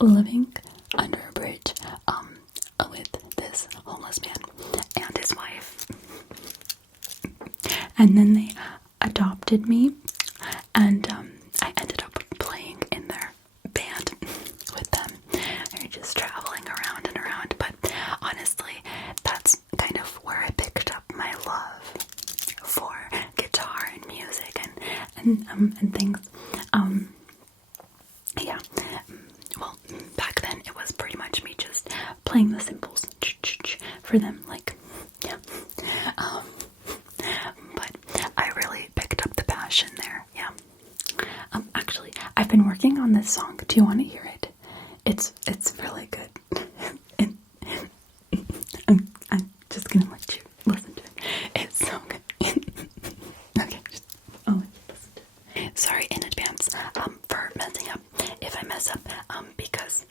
living under a bridge with this homeless man and his wife. And then they adopted me, and I ended up playing in their band with them. They're just traveling around and around, but honestly, that's kind of where I picked up my love for guitar and music and things. Yeah. Well, back then it was pretty much me just playing the cymbals for them, like, yeah. But I really picked up the passion there, yeah. Actually, I've been working on this song. Do you want to hear it? It's really good. I'm just gonna let you listen to it. It's so good. Okay, I'll let you listen to it. Sorry in advance for messing up. If I mess up, because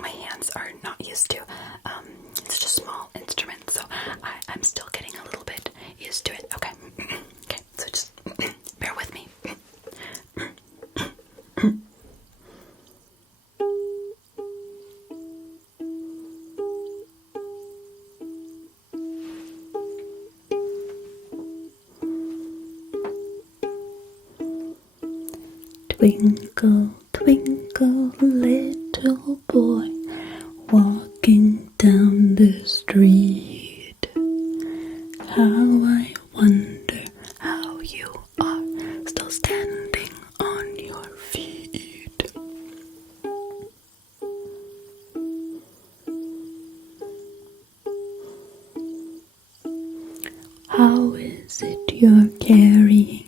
my hands are not used to such a small instrument, so I'm still getting a little bit used to it. Okay. Okay, so just bear with me. Twinkle, twinkle, little boy, walking down the street. How I wonder how you are still standing on your feet. How is it you're carrying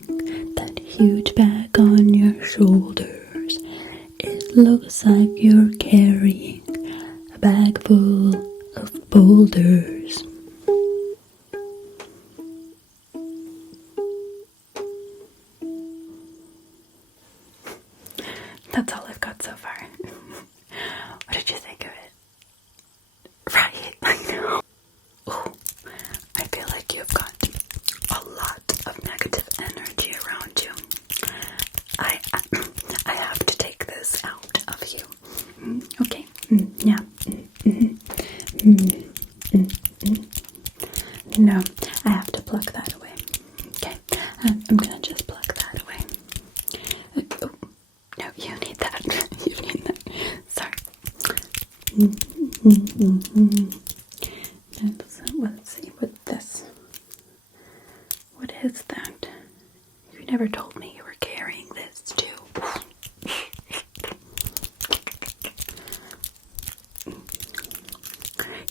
that huge bag on your shoulders? It looks like you're carrying a bag full of boulders. That's all I've got so far. What did you think of it? Right, I know. Ooh, I feel like you've got a lot of negative energy around you. I have to take this out of you. Okay. Yeah. No, I have to pluck that away. Okay. I'm gonna just pluck that away. Oh, no, you need that. You need that. Sorry. Let's see what this. What is that? You never told me you were carrying this too.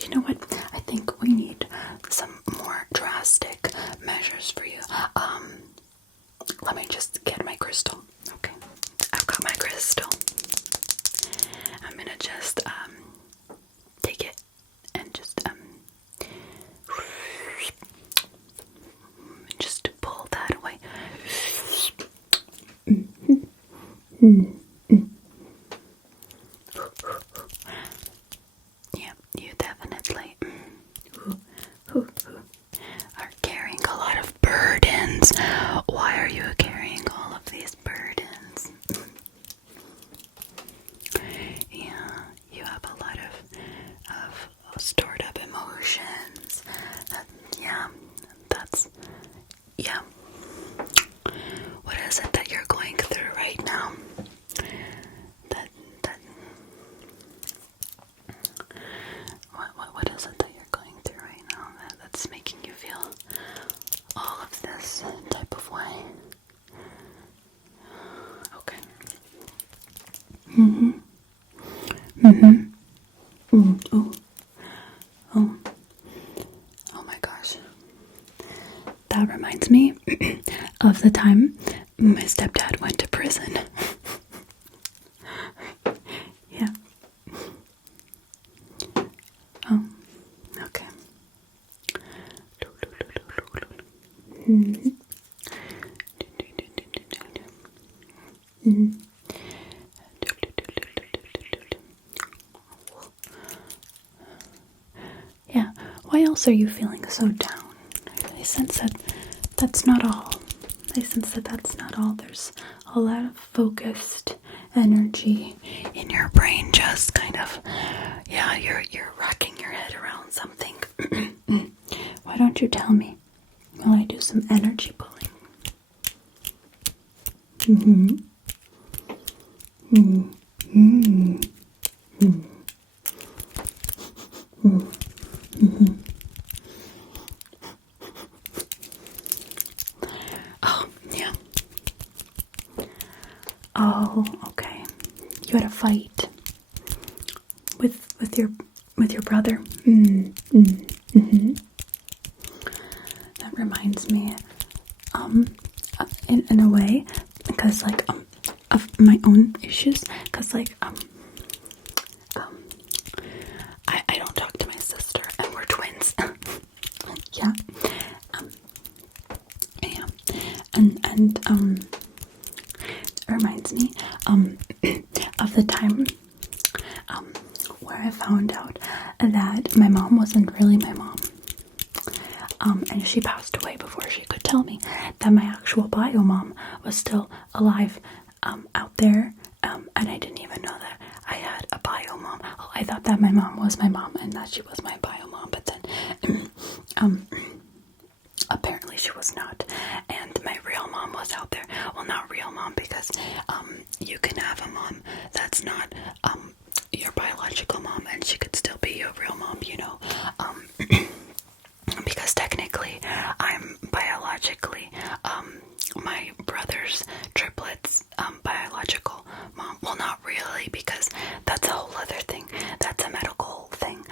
You know what? I think we need some more drastic measures for you. Let me just get my crystal. Okay. I've got my crystal. I'm gonna just take it and just pull that away. Yeah, you definitely are carrying a lot of burdens. Why are you carrying all of these burdens? Yeah, you have a lot of stored up emotions. Yeah. What is it that you're going through right now? What is it that you're going through right now that's making you feel all of this type of way? Okay. Oh my gosh. That reminds me of the time my stepdad went to prison. Yeah. Oh, okay. Yeah, why else are you feeling so down? I sense that that's not all. I sense that that's not all. There's a lot of focused energy in your brain, just kind of, yeah, you're rocking your head around something. Why don't you tell me while I do some energy pulling? Oh, yeah. Oh, okay. You had a fight with your brother. That reminds me, in a way, because like of my own issues, because like I don't talk to my sister, and we're twins. Yeah. Yeah. And it reminds me of the time where I found out that my mom wasn't really my mom. And she passed away before she could tell me that my actual bio mom was still alive out there. And I didn't even know that I had a bio mom. Oh, I thought that my mom was my mom and that she was my bio mom, but then apparently she was not. And my real mom was out there. Well, not real mom, because you can have a mom that's not your biological mom, and she could still be your real mom, you know. Because technically I'm biologically my brother's triplets biological mom. Well, not really, because that's a whole other thing. That's a medical thing.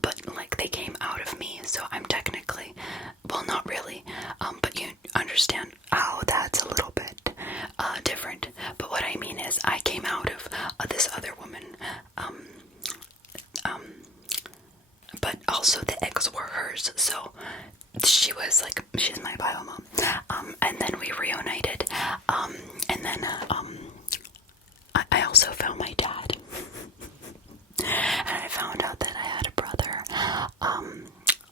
But like they came out of me, so I'm technically, well, not really. But you understand how that's a little bit different. But what I mean is I came out of this other woman, but also the eggs were hers, so she was like, she's my bio mom. And then we reunited, and then I also found my dad. And I found out that I had a brother,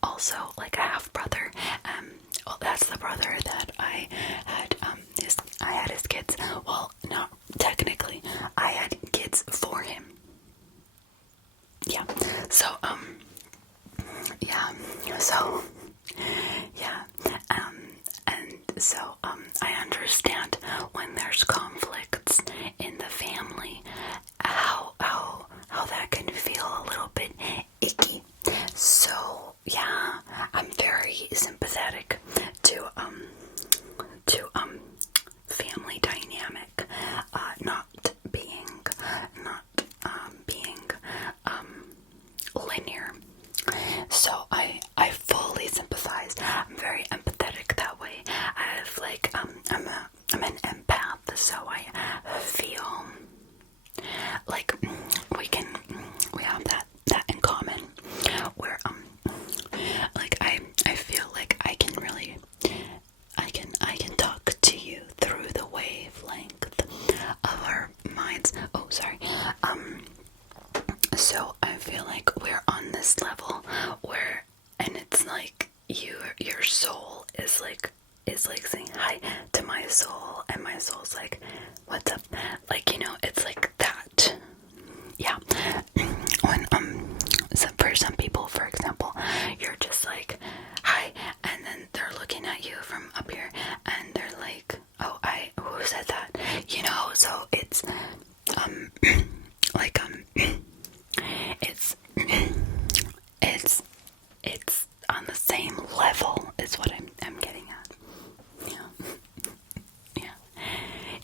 also like a half brother. Well, that's the brother that I had his kids. Well, not technically, I had kids for him. Yeah. So and so I understand when there's conflicts in the family, how that can feel a little bit icky. So yeah, I'm very sympathetic to family dynamic not being linear. So I fully sympathize. I'm very empathetic that way. I've like I'm an empath, so I feel like we have that in common, where like I feel like I can really I can talk to you through the wavelength of our minds. Oh, sorry. So I feel like we're on this level where, and it's like your soul is like saying hi to my soul, and my soul's like, what's up? Like, you know, it's like that. Yeah. When so for some people, for example, you're just like, hi, and then they're looking at you from up here, and they're like, oh, who said that? You know, so it's like it's on the same level is what I'm getting at. Yeah. Yeah.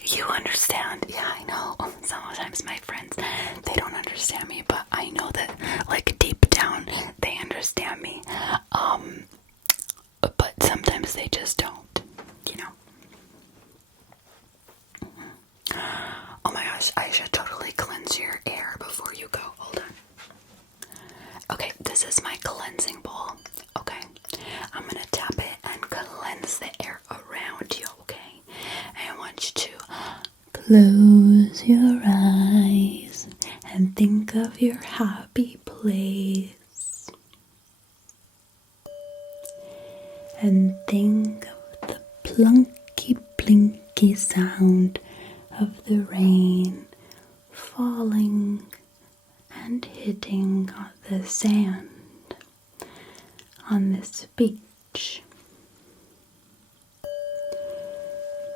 You understand? Yeah, I know. Sometimes my friends, they don't understand me, but I know that like deep down they understand me. But sometimes they just don't, you know. Oh my gosh, I should totally cleanse your air before you go. Hold on. Okay, this is my cleansing bowl. Okay, I'm gonna tap it and cleanse the air around you, okay? I want you to close your eyes and think of your happy place. And think of the plunky clinky sound of the rain falling and hitting the sand on this beach.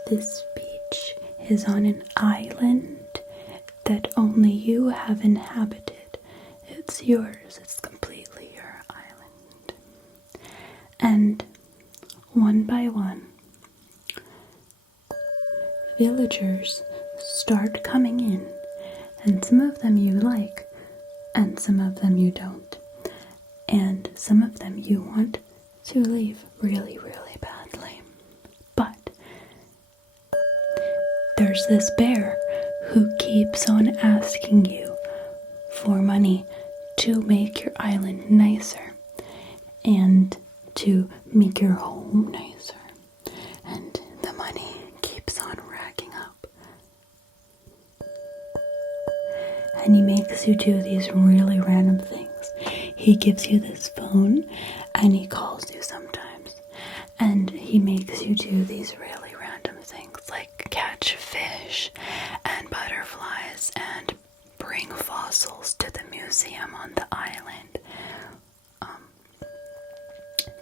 This beach is on an island that only you have inhabited. It's yours, it's completely your island. And one by one, villagers start coming in, and some of them you like, and some of them you don't, and some of them you want to leave really, really badly. But there's this bear who keeps on asking you for money to make your island nicer and to make your home nicer, and the money keeps on racking up, and he makes you do these really random things. He gives you this phone and he calls you sometimes, and he makes you do these really random things like catch fish and butterflies and bring fossils to the museum on the island.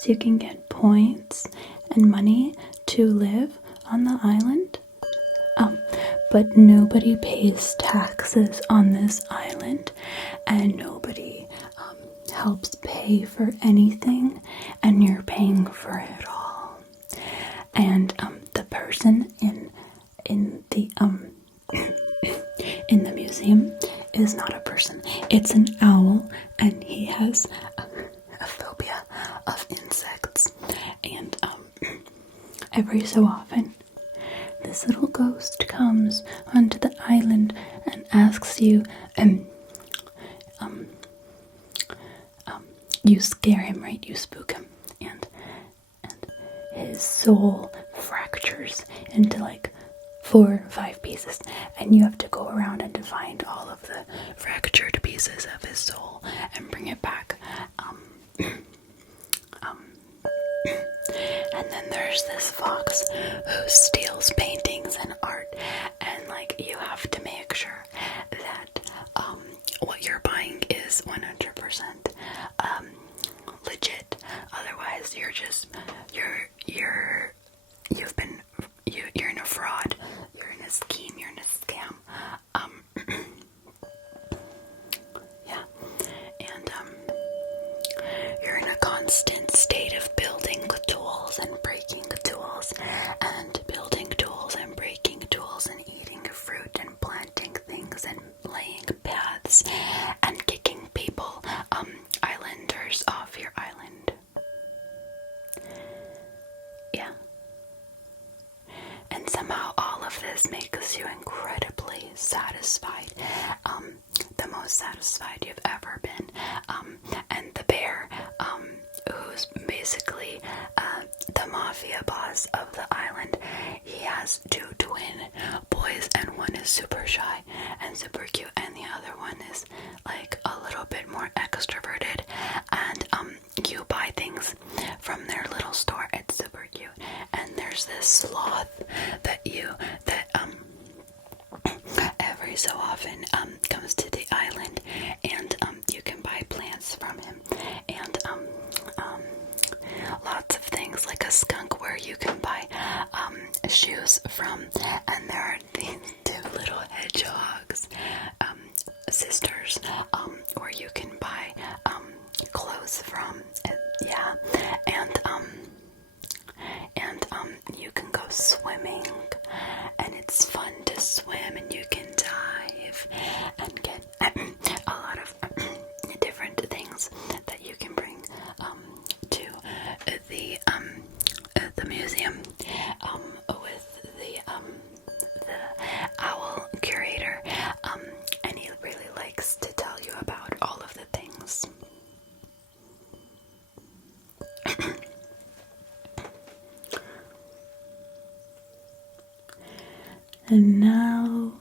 So you can get points and money to live on the island. But nobody pays taxes on this island, and nobody helps pay for anything, and you're paying for it all. And the person in the in the museum is not a person. It's an owl, and he has a phobia of insects. And every so often, this little ghost comes onto the island and asks you, you scare him, right? You spook him, and his soul fractures into like 4 or 5 pieces, and you have to go around and find all of the fractured pieces of his soul and bring it back. And then there's this fox who steals paintings and art, and like you have to make sure that what you're buying is 100% legit. Otherwise, you're in a fraud. You're in a scheme. You're in a scam. Yeah, and you're in a constant state of building tools and breaking tools and building tools and breaking tools and eating fruit and planting things and laying paths and kicking people, islanders off your island. Yeah. And somehow all of this makes you incredibly satisfied. The most satisfied you've ever been. And the bear, who's basically the mafia boss of the island, he has 2 twin boys, and one is super shy and super cute, and the other one is like a little bit more extroverted, and you buy things from their little store. It's super cute. And there's this sloth that every so often comes to the island, and you can buy plants from him, and lots of things, like a skunk where you can buy shoes from, and there are these 2 little hedgehogs, sisters, where you can buy clothes from. Yeah, and you can go swimming, and it's fun to swim, and you can dive and get a lot of different things that you can bring to the museum with the owl curator, and he really likes to tell you about all of the things. And now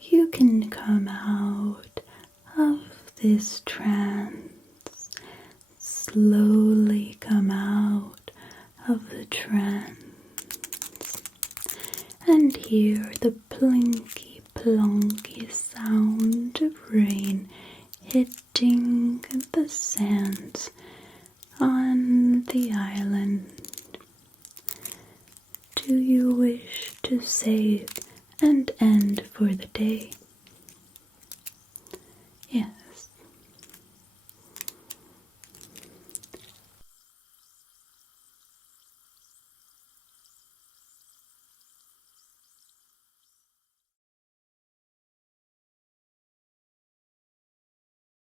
you can come out of this trance. Slowly come out of the trance and hear the plinky plonky sound of rain hitting the sands on the island. Do you wish to save and end for the day?